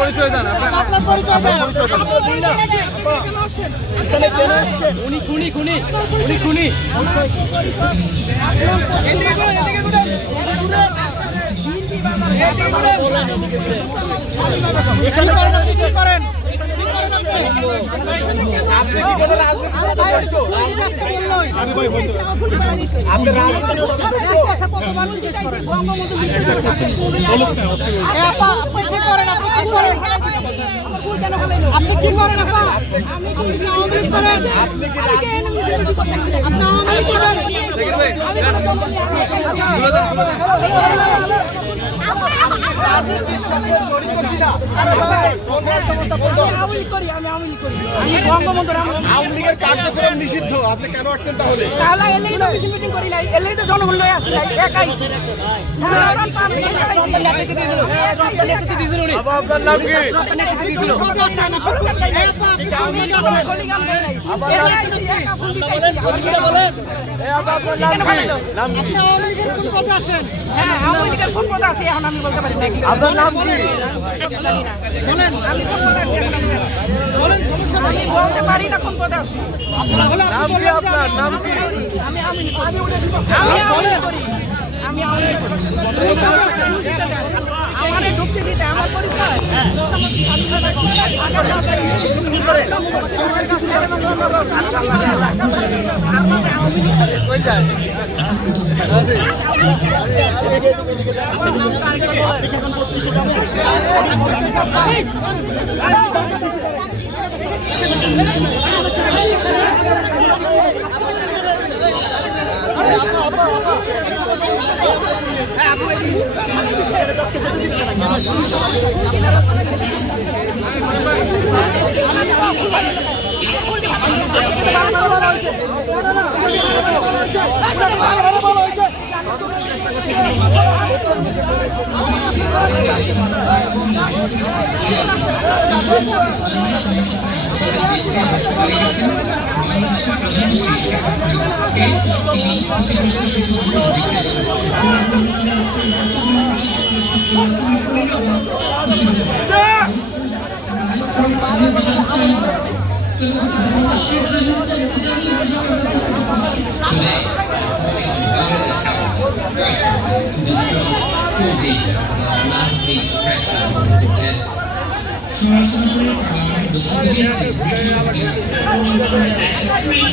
পরিচয় দেন, আপনার পরিচয় দেন। উনি খুনি, খুনি, উনি খুনি। করেন আপনি কি কোনো রাজনীতি আপনি রাজনীতি আপনি কি করেন? আওয়ামী লীগের কার্যক্রম নিষিদ্ধ, আপনি কেন আসছেন তাহলে? জনগণ লয়ে আসে নাই, একাই আপনার নাম কি? আপনার নাম কি? বলতে পারি না কোন পদে আছে। নাম কি আপনার? নাম কি? আমার ঢুকতে দিতে আমার পরিচয় to discuss COVID as our last day's threat of protests. সমালোচনা করে পার্লামেন্টের বক্তব্য দিয়েছে ব্রিটিশ